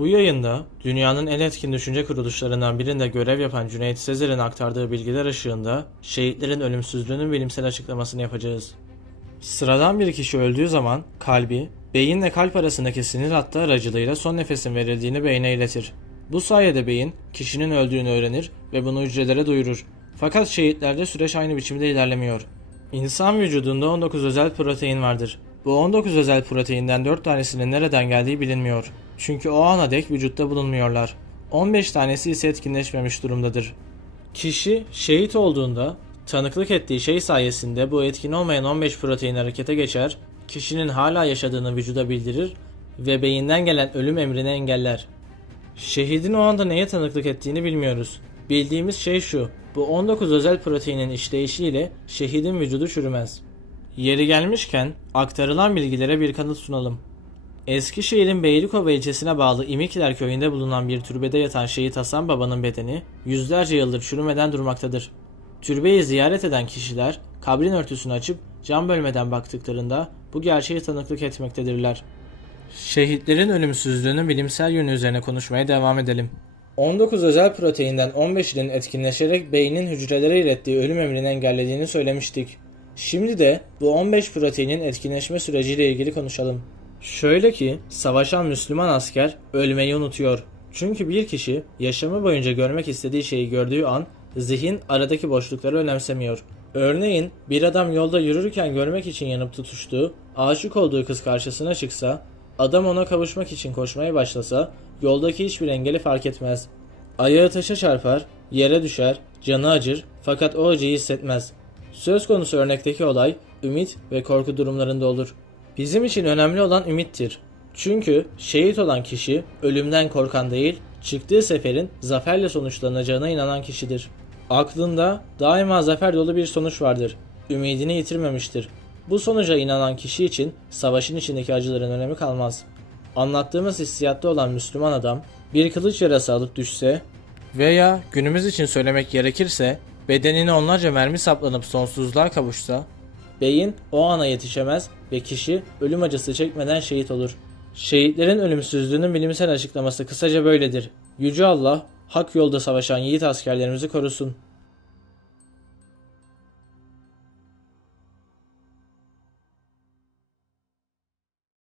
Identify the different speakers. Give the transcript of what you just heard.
Speaker 1: Bu yayında dünyanın en etkin düşünce kuruluşlarından birinde görev yapan Cüneyt Sezer'in aktardığı bilgiler ışığında şehitlerin ölümsüzlüğünün bilimsel açıklamasını yapacağız. Sıradan bir kişi öldüğü zaman kalbi, beyinle kalp arasındaki sinir hattı aracılığıyla son nefesin verildiğini beyne iletir. Bu sayede beyin kişinin öldüğünü öğrenir ve bunu hücrelere duyurur. Fakat şehitlerde süreç aynı biçimde ilerlemiyor. İnsan vücudunda 19 özel protein vardır. Bu 19 özel proteinden 4 tanesinin nereden geldiği bilinmiyor. Çünkü o ana dek vücutta bulunmuyorlar. 15 tanesi ise etkinleşmemiş durumdadır. Kişi şehit olduğunda tanıklık ettiği şey sayesinde bu etkin olmayan 15 protein harekete geçer, kişinin hala yaşadığını vücuda bildirir ve beyinden gelen ölüm emrini engeller. Şehidin o anda neye tanıklık ettiğini bilmiyoruz. Bildiğimiz şey şu, bu 19 özel proteinin işleyişiyle şehidin vücudu çürümez. Yeri gelmişken aktarılan bilgilere bir kanıt sunalım. Eskişehir'in Beylikova ilçesine bağlı İmikler köyünde bulunan bir türbede yatan şehit Hasan Baba'nın bedeni yüzlerce yıldır çürümeden durmaktadır. Türbeyi ziyaret eden kişiler kabrin örtüsünü açıp cam bölmeden baktıklarında bu gerçeği tanıklık etmektedirler. Şehitlerin ölümsüzlüğünün bilimsel yönü üzerine konuşmaya devam edelim. 19 özel proteinden 15'inin etkinleşerek beynin hücrelere ilettiği ölüm emrini engellediğini söylemiştik. Şimdi de bu 15 proteinin etkinleşme süreciyle ilgili konuşalım. Şöyle ki, savaşan Müslüman asker ölmeyi unutuyor. Çünkü bir kişi yaşamı boyunca görmek istediği şeyi gördüğü an zihin aradaki boşlukları önemsemiyor. Örneğin bir adam yolda yürürken görmek için yanıp tutuştuğu, aşık olduğu kız karşısına çıksa, adam ona kavuşmak için koşmaya başlasa, yoldaki hiçbir engeli fark etmez. Ayağı taşa çarpar, yere düşer, canı acır fakat o acıyı hissetmez. Söz konusu örnekteki olay ümit ve korku durumlarında olur. Bizim için önemli olan ümittir. Çünkü şehit olan kişi ölümden korkan değil, çıktığı seferin zaferle sonuçlanacağına inanan kişidir. Aklında daima zafer dolu bir sonuç vardır. Ümidini yitirmemiştir. Bu sonuca inanan kişi için savaşın içindeki acıların önemi kalmaz. Anlattığımız hissiyatta olan Müslüman adam bir kılıç yarası alıp düşse veya günümüz için söylemek gerekirse bedenine onlarca mermi saplanıp sonsuzluğa kavuşsa beyin o ana yetişemez ve kişi ölüm acısı çekmeden şehit olur. Şehitlerin ölümsüzlüğünün bilimsel açıklaması kısaca böyledir. Yüce Allah hak yolda savaşan yiğit askerlerimizi korusun.